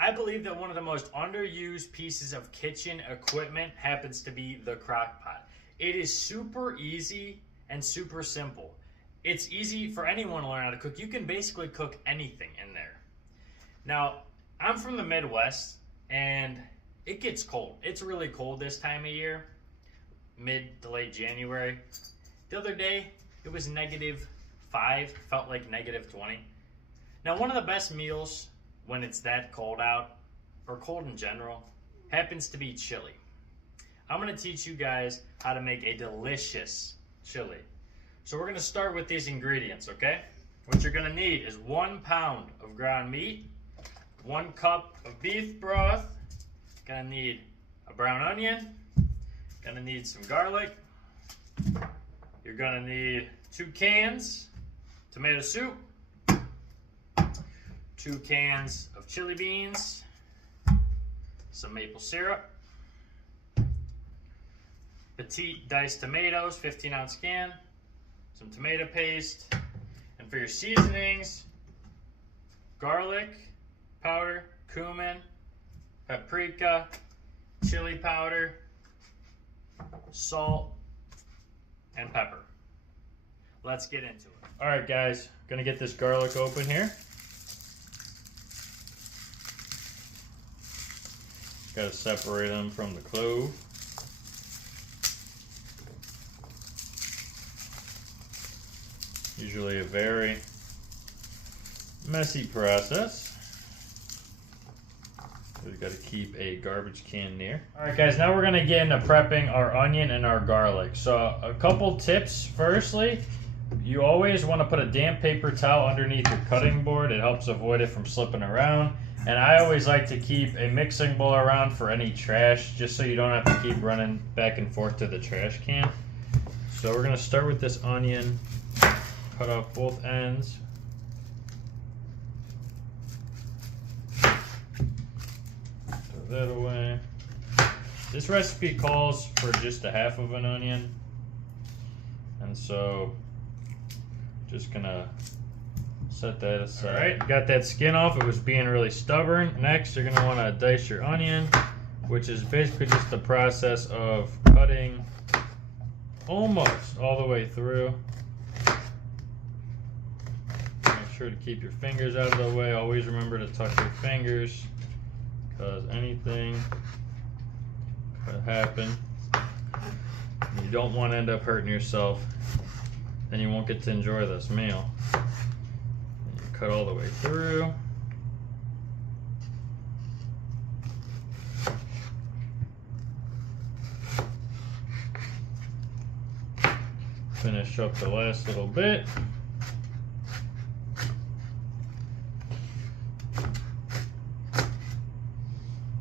I believe that one of the most underused pieces of kitchen equipment happens to be the Crockpot. It is super easy and super simple. It's easy for anyone to learn how to cook. You can basically cook anything in there. Now, I'm from the Midwest, and it gets cold. It's really cold this time of year, mid to late January. The other day, it was -5, felt like -20. Now, one of the best meals when it's that cold out, or cold in general, happens to be chili. I'm going to teach you guys how to make a delicious chili. So we're going to start with these ingredients, okay? What you're going to need is 1 pound of ground meat, 1 cup of beef broth, going to need a brown onion, going to need some garlic, you're going to need 2 cans tomato soup, 2 cans of chili beans, some maple syrup, petite diced tomatoes, 15-ounce can, some tomato paste, and for your seasonings, garlic powder, cumin, paprika, chili powder, salt, and pepper. Let's get into it. All right, guys, gonna get this garlic open here. Got to separate them from the clove. Usually a very messy process. We've got to keep a garbage can near. Alright guys, now we're going to get into prepping our onion and our garlic. So a couple tips. Firstly, you always want to put a damp paper towel underneath your cutting board. It helps avoid it from slipping around. And I always like to keep a mixing bowl around for any trash, just so you don't have to keep running back and forth to the trash can. So we're going to start with this onion. Cut off both ends. Throw that away. This recipe calls for just a half of an onion. And so, just going to set that aside. Alright, got that skin off. It was being really stubborn. Next, you're going to want to dice your onion, which is basically just the process of cutting almost all the way through. Make sure to keep your fingers out of the way. Always remember to tuck your fingers, because anything could happen. You don't want to end up hurting yourself. Then you won't get to enjoy this meal. Cut all the way through. Finish up the last little bit.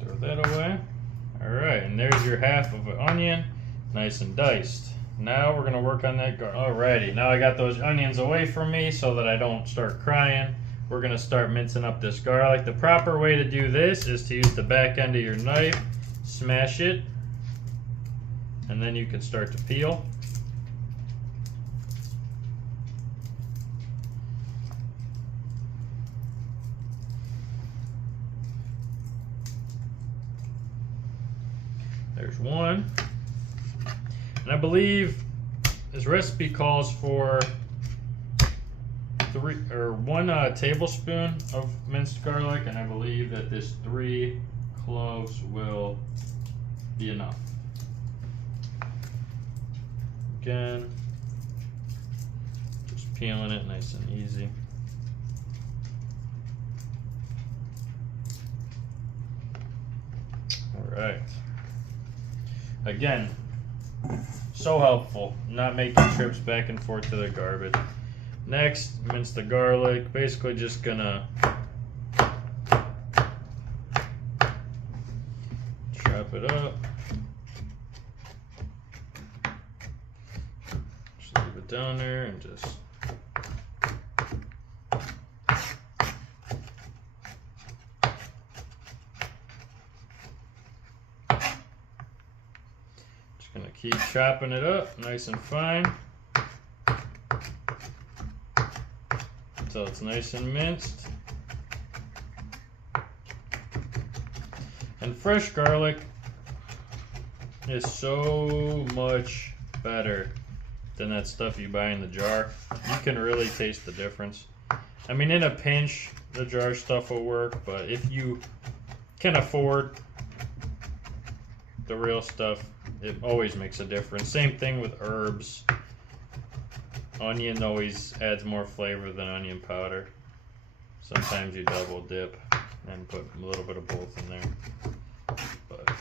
Throw that away. Alright, and there's your half of an onion, nice and diced. Now we're going to work on that garlic. Alrighty, now I got those onions away from me so that I don't start crying. We're going to start mincing up this garlic. The proper way to do this is to use the back end of your knife, smash it, and then you can start to peel. There's one. And I believe this recipe calls for 1 tablespoon of minced garlic, and I believe that this 3 cloves will be enough. Again, just peeling it nice and easy. All right. Again, so helpful, not making trips back and forth to the garbage. Next, mince the garlic. Basically just gonna chop it up. Just leave it down there and just gonna keep chopping it up nice and fine until it's nice and minced. And fresh garlic is so much better than that stuff you buy in the jar. You can really taste the difference. I mean, in a pinch, the jar stuff will work, but if you can afford the real stuff, it always makes a difference. Same thing with herbs. Onion always adds more flavor than onion powder. Sometimes you double dip and put a little bit of both in there. But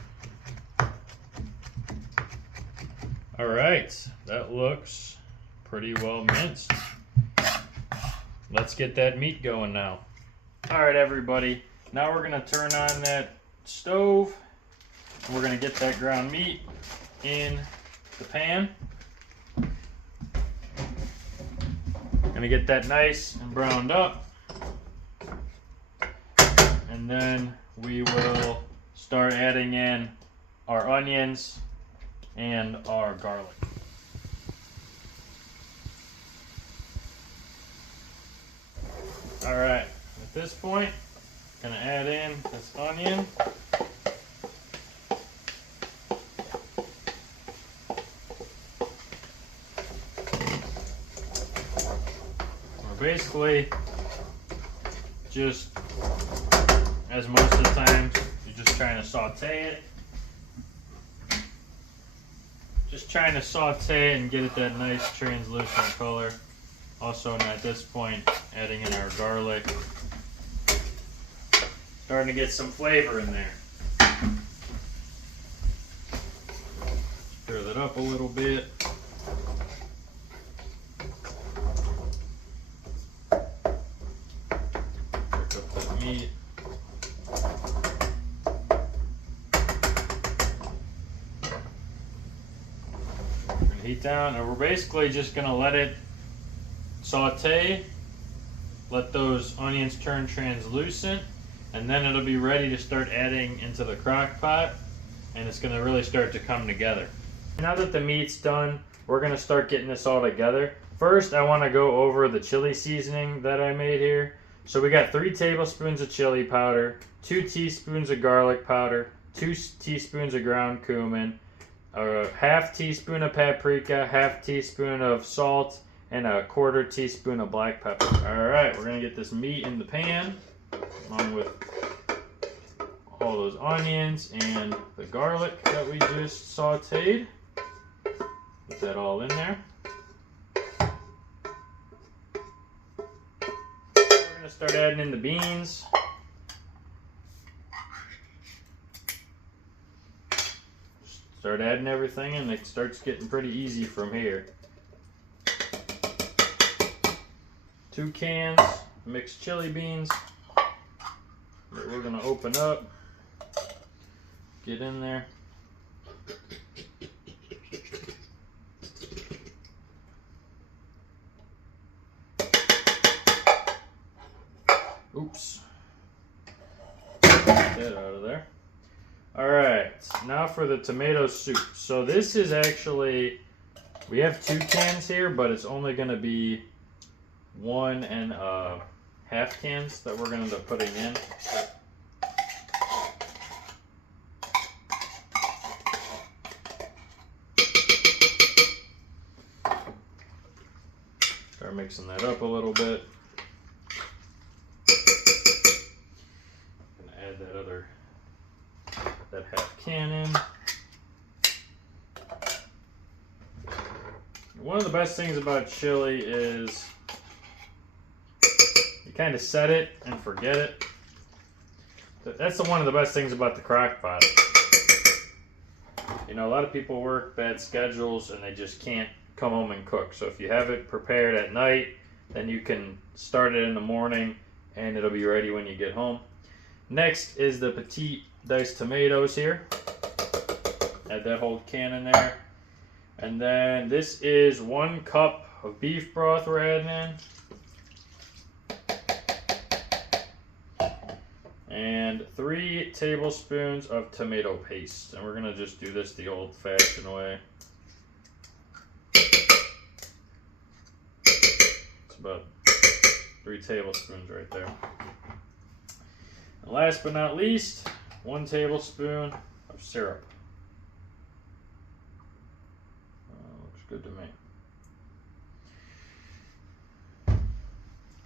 all right, that looks pretty well minced. Let's get that meat going now. All right, everybody. Now we're gonna turn on that stove. We're gonna get that ground meat in the pan. Gonna get that nice and browned up. And then we will start adding in our onions and our garlic. All right, at this point, gonna add in this onion. We're basically just, as most of the time, you're just trying to saute it. Just trying to saute it and get it that nice translucent color. Also, at this point, adding in our garlic. Starting to get some flavor in there. Stir that up a little bit. Cook up that meat. We're gonna heat down, and we're basically just gonna let it saute, let those onions turn translucent, and then it'll be ready to start adding into the crock pot, and it's going to really start to come together. Now that the meat's done, we're going to start getting this all together. First, I want to go over the chili seasoning that I made here. So we got 3 tablespoons of chili powder, 2 teaspoons of garlic powder, 2 teaspoons of ground cumin, a half teaspoon of paprika, half teaspoon of salt, and a 1/4 teaspoon of black pepper. All right, we're gonna get this meat in the pan, along with all those onions and the garlic that we just sauteed. Put that all in there. We're gonna start adding in the beans. Start adding everything, and it starts getting pretty easy from here. 2 cans mixed chili beans that we're gonna open up, get in there. Oops. Get that out of there. All right, now for the tomato soup. So this is actually, we have 2 cans here, but it's only gonna be 1 1/2 cans that we're going to end up putting in. Start mixing that up a little bit. Gonna add that 1/2 can in. One of the best things about chili is kind of set it and forget it. That's one of the best things about the crock pot. You know, a lot of people work bad schedules and they just can't come home and cook. So if you have it prepared at night, then you can start it in the morning and it'll be ready when you get home. Next is the petite diced tomatoes here. Add that whole can in there. And then this is 1 cup of beef broth we're adding in. And 3 tablespoons of tomato paste. And we're gonna just do this the old-fashioned way. It's about 3 tablespoons right there. And last but not least, 1 tablespoon of syrup. Looks good to me.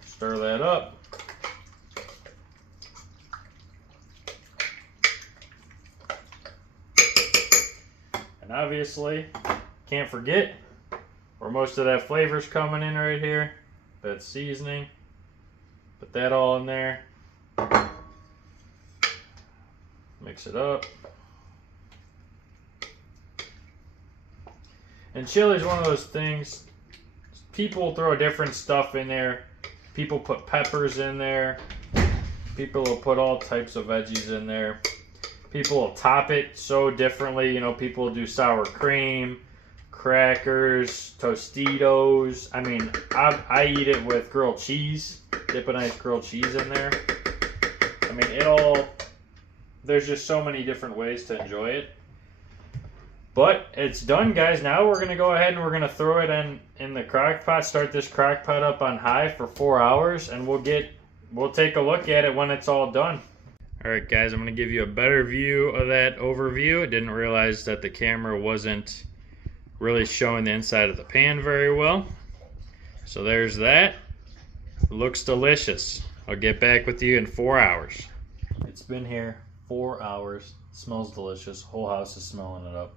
Stir that up. And obviously, can't forget where most of that flavor's coming in right here. That seasoning. Put that all in there. Mix it up. And chili is one of those things, people throw different stuff in there. People put peppers in there. People will put all types of veggies in there. People will top it so differently. You know, people do sour cream, crackers, Tostitos. I mean, I eat it with grilled cheese. Dip a nice grilled cheese in there. I mean, there's just so many different ways to enjoy it. But it's done, guys. Now we're going to go ahead and we're going to throw it in the crock pot. Start this crock pot up on high for 4 hours. And we'll take a look at it when it's all done. Alright guys, I'm going to give you a better view of that overview. I didn't realize that the camera wasn't really showing the inside of the pan very well. So there's that. It looks delicious. I'll get back with you in 4 hours. It's been here 4 hours. It smells delicious. Whole house is smelling it up.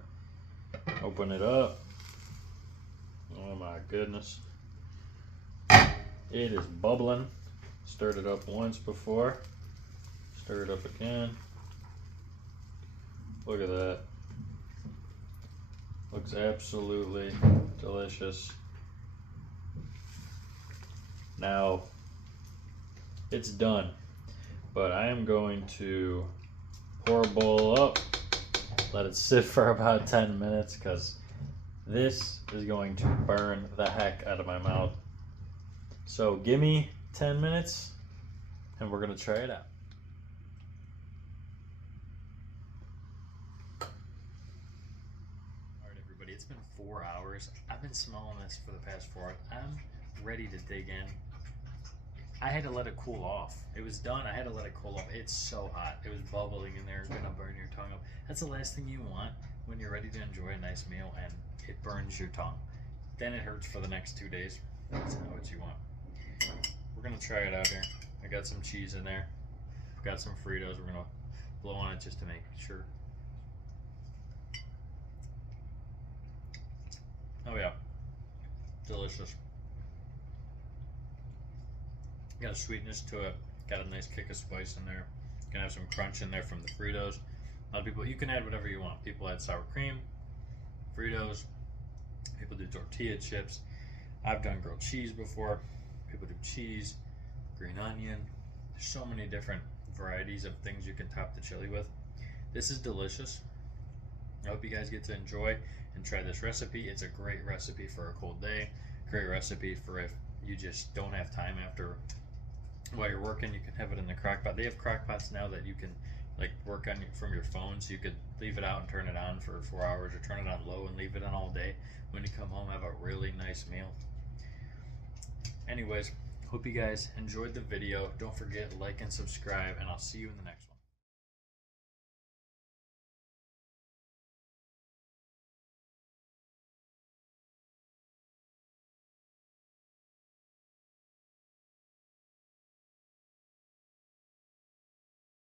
Open it up. Oh my goodness. It is bubbling. Stirred it up once before. Stir it up again. Look at that. Looks absolutely delicious. Now, it's done. But I am going to pour a bowl up, let it sit for about 10 minutes because this is going to burn the heck out of my mouth. So give me 10 minutes and we're going to try it out. Alright everybody, it's been 4 hours. I've been smelling this for the past 4 hours. I'm ready to dig in. I had to let it cool off. It was done. I had to let it cool off. It's so hot. It was bubbling in there. It's gonna burn your tongue up. That's the last thing you want when you're ready to enjoy a nice meal and it burns your tongue. Then it hurts for the next 2 days. That's not what you want. We're gonna try it out here. I got some cheese in there. I've got some Fritos. We're gonna blow on it just to make sure. Oh yeah, delicious. Got a sweetness to it. Got a nice kick of spice in there. Gonna have some crunch in there from the Fritos. A lot of people, you can add whatever you want. People add sour cream, Fritos. People do tortilla chips. I've done grilled cheese before. People do cheese, green onion. There's so many different varieties of things you can top the chili with. This is delicious. I hope you guys get to enjoy and try this recipe. It's a great recipe for a cold day. Great recipe for if you just don't have time after while you're working. You can have it in the crock pot. They have crock pots now that you can like work on from your phone, so you could leave it out and turn it on for 4 hours, or turn it on low and leave it on all day. When you come home, have a really nice meal. Anyways, hope you guys enjoyed the video. Don't forget, like and subscribe, and I'll see you in the next one.